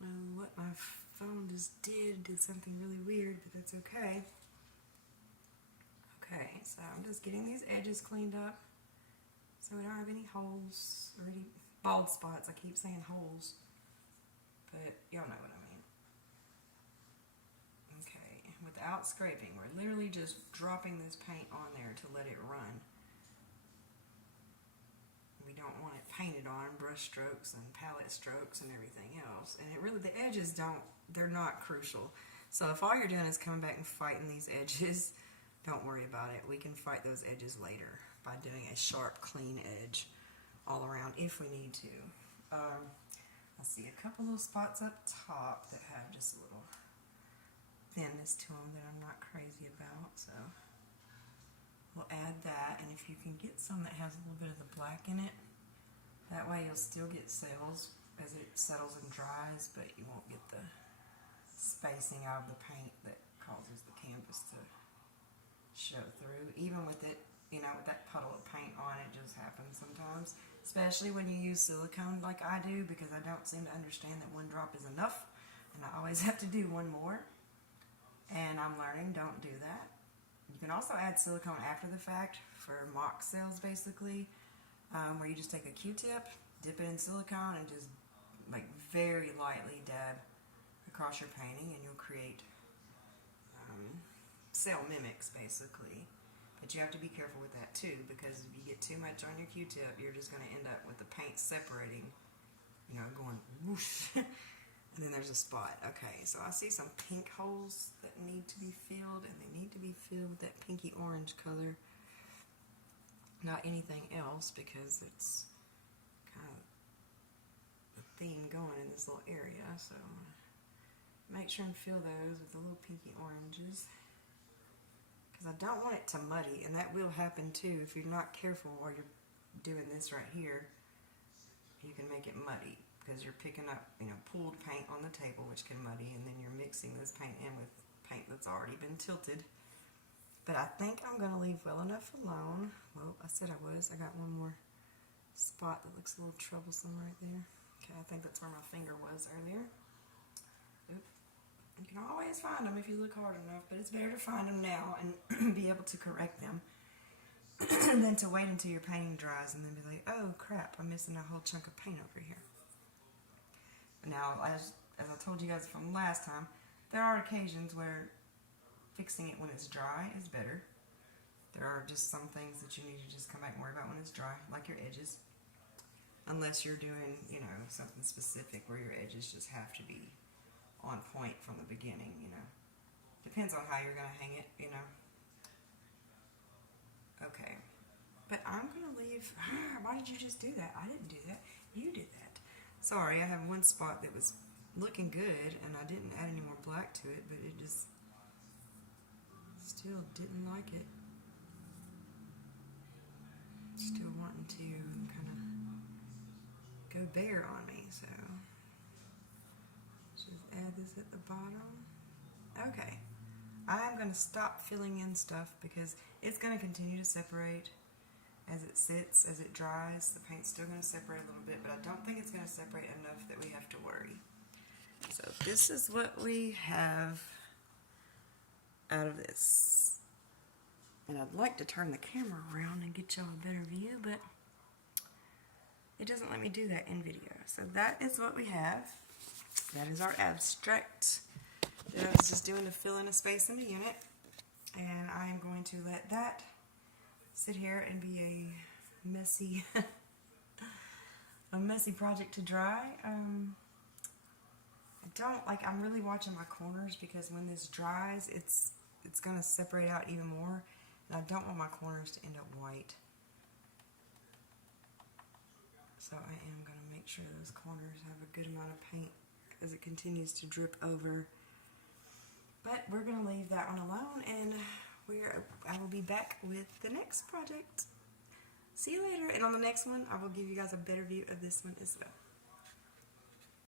don't know what my phone just did something really weird, but that's okay. Okay, so I'm just getting these edges cleaned up so we don't have any holes or any bald spots. I keep saying holes, but y'all know what I mean. Okay, without scraping, we're literally just dropping this paint on there to let it run. We don't want it painted on, brush strokes and palette strokes and everything else. And it really, the edges they're not crucial. So if all you're doing is coming back and fighting these edges, don't worry about it. We can fight those edges later by doing a sharp, clean edge all around if we need to. I see a couple little spots up top that have just a little thinness to them that I'm not crazy about, so we'll add that. And if you can get some that has a little bit of the black in it, that way you'll still get cells as it settles and dries, but you won't get the spacing out of the paint that causes the canvas to show through. Even with it, you know, with that puddle of paint on, it just happens sometimes, especially when you use silicone like I do, because I don't seem to understand that one drop is enough and I always have to do one more, and I'm learning don't do that. You can also add silicone after the fact for mock cells, basically, where you just take a Q-tip, dip it in silicone, and just like very lightly dab across your painting, and you'll create cell mimics, basically. But you have to be careful with that too, because if you get too much on your Q-tip, you're just going to end up with the paint separating, you know, going whoosh, and then there's a spot. Okay, so I see some pink holes that need to be filled, and they need to be filled with that pinky orange color, not anything else, because it's kind of the theme going in this little area. So make sure and fill those with the little pinky oranges, because I don't want it to muddy, and that will happen too if you're not careful while you're doing this right here. You can make it muddy because you're picking up, you know, pooled paint on the table, which can muddy, and then you're mixing this paint in with paint that's already been tilted. But I think I'm going to leave well enough alone. Well, I said I was. I got one more spot that looks a little troublesome right there. Okay, I think that's where my finger was earlier. Oop. You can always find them if you look hard enough, but it's better to find them now and be able to correct them than to wait until your painting dries and then be like, oh crap, I'm missing a whole chunk of paint over here. Now, as I told you guys from last time, there are occasions where fixing it when it's dry is better. There are just some things that you need to just come back and worry about when it's dry, like your edges. Unless you're doing, you know, something specific where your edges just have to be on point from the beginning, you know. Depends on how you're going to hang it, you know. Okay. But I'm going to leave... Why did you just do that? I didn't do that. You did that. Sorry, I have one spot that was looking good, and I didn't add any more black to it, but it just still didn't like it. Still wanting to kind of go bare on me, so just add this at the bottom. Okay, I'm going to stop filling in stuff because it's going to continue to separate as it sits, as it dries. The paint's still going to separate a little bit, but I don't think it's going to separate enough that we have to worry. So this is what we have out of this. And I'd like to turn the camera around and get y'all a better view, but it doesn't let me do that in video. So that is what we have. That is our abstract that I was just doing to fill in a space in the unit. And I am going to let that sit here and be a messy project to dry. I'm really watching my corners, because when this dries, it's going to separate out even more, and I don't want my corners to end up white. So I am going to make sure those corners have a good amount of paint as it continues to drip over. But we're going to leave that one alone, and I will be back with the next project. See you later, and on the next one, I will give you guys a better view of this one as well.